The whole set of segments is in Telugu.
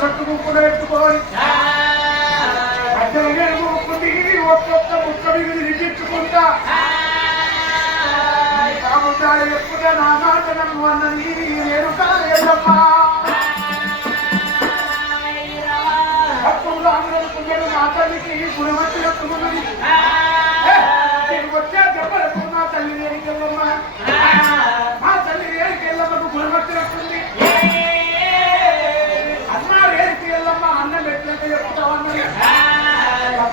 సత్తుకునేట్టుకోవాలి ప్రతి ఒక్కొక్క ముక్కడి నిలిపించుకుంటా కాకుండా ఎప్పుడే నా మాట నన్ను అన్నది నేను కాలేదమ్మా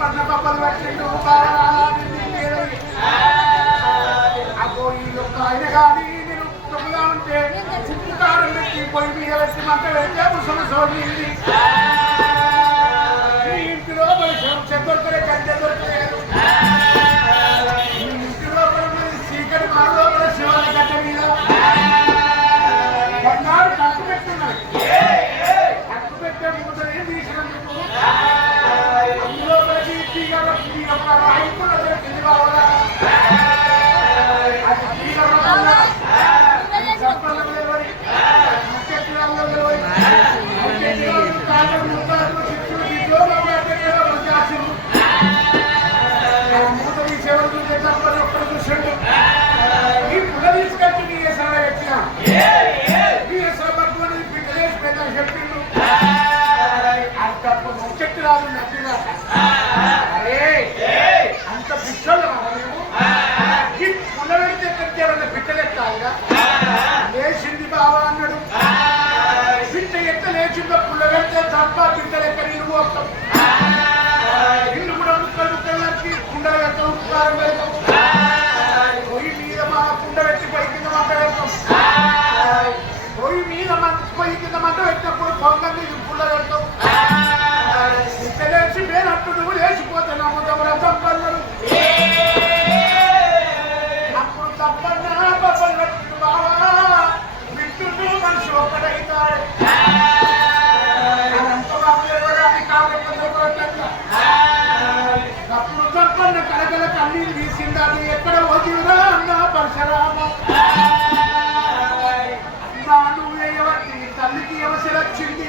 పన్న పప్పలు పట్టిండు అగో ఈ యొక్క ఆయన కానీ నేను మంట వేస్తే ముసలు సోమింది గల కన్నీరు తీసింది ఎక్కడ పోతుందా అన్న పరశురామ. అన్నా నువ్వు తల్లికి ఎవసరొచ్చింది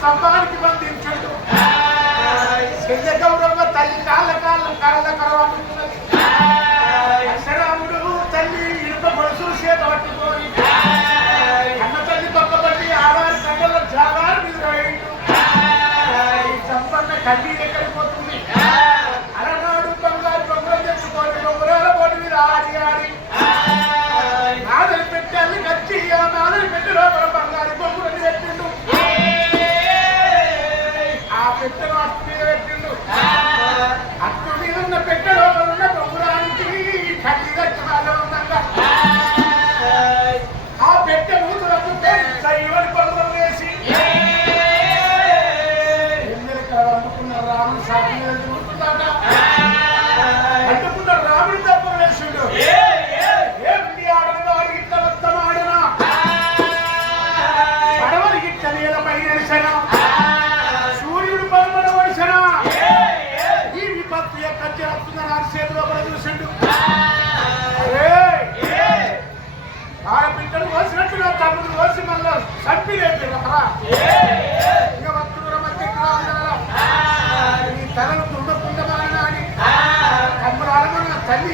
స్తంభానికి బంధించుడు పెద్ద గౌరవ తల్లి కాళ్ళ కాళ్ళ కాళ్ళ కరవాడుతున్నది అక్షరాముడు తల్లి ఇనుప గొలుసు చేత పట్టుకోని అన్న తల్లి పక్కబడి ఆడారు సంగంలో జాగారు మీద వేయండు సంపన్న కన్నీరే తల్లి